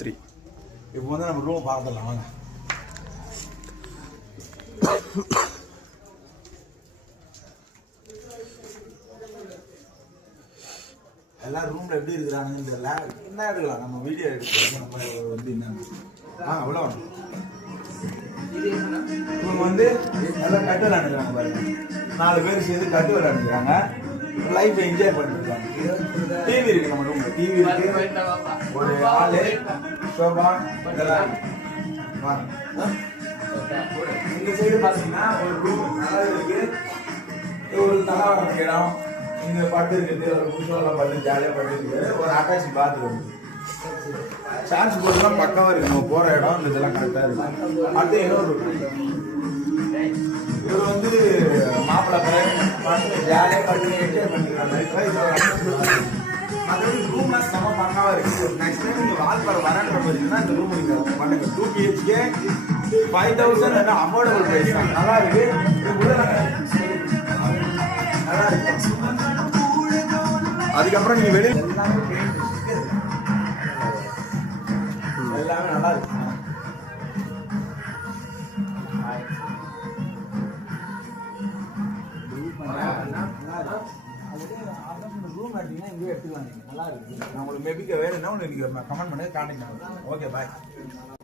3. இப்போ வந்து நம்ம ரூம் பார்த்துடலாம் வாங்க. எல்லாரும் ரூம்ல எப்படி இருக்கிறாங்கன்னு தெரியல. என்ன எடுக்கலாம், நம்ம வீடியோ எடுக்கலாம். நம்ம வந்து என்ன அவ்வளோ இவங்க வந்து நல்லா கட்டு விளையாண்டுக்கிறாங்க பாருங்க. 4 பேர் சேர்ந்து கட்டு விளையாண்டுக்கிறாங்க. லைஃப் என்ஜாய் பண்ணிருக்காங்க. டிவி இருக்கு நம்ம ரூம்ல. டிவி இருக்கு, ஒரு ஆளு, சோபா இதெல்லாம் இந்த சைடு பாத்தீங்கன்னா ஒரு ரூம் நல்லா இருக்கு. ஒரு தலாவரம் இடம், இங்க பட்டு இருக்குது, ஒரு புஷோலாம் பட்டு ஜாலியா பட்டு இருக்கு. ஒரு அட்டாச்சி பாத்ரூம், சான்ஸ் போர்டுலாம் பக்கவா இருக்கு. நம்ம போற இடம் இந்த இதெல்லாம் கரெக்டா இருக்கு. அடுத்து இன்னொரு இவர் வந்து மாப்பிள்ளை பட்டு ஜாலியா பட்டு என்ஜாய் பண்ணிக்கிறாங்க. மற்றபடி ரூம்லாம் செம பக்கவா இருக்கு. நெக்ஸ்ட் டைம் நீங்க வால்பாறை வரன்ற போறீங்கன்னா இந்த ரூம் நீங்க பண்ணுங்க. 2 BHK 5000 அஃபோர்டபுள் பிரைஸ் தான். நல்லா இருக்கு. நல்லா இருக்கு. அதுக்கப்புறம் நீங்க வெளியே எல்லாமே நல்லா இருக்கு. ரூம் எடுத்தீங்கன்னா இங்கே எடுத்துக்கலாம். நல்லா இருக்கு. நான் உங்களுக்கு மேபிக்கு வேணும்னா நீங்க கமெண்ட் பண்ணி கான்டாக்ட் பண்ணுங்க. Okay bye.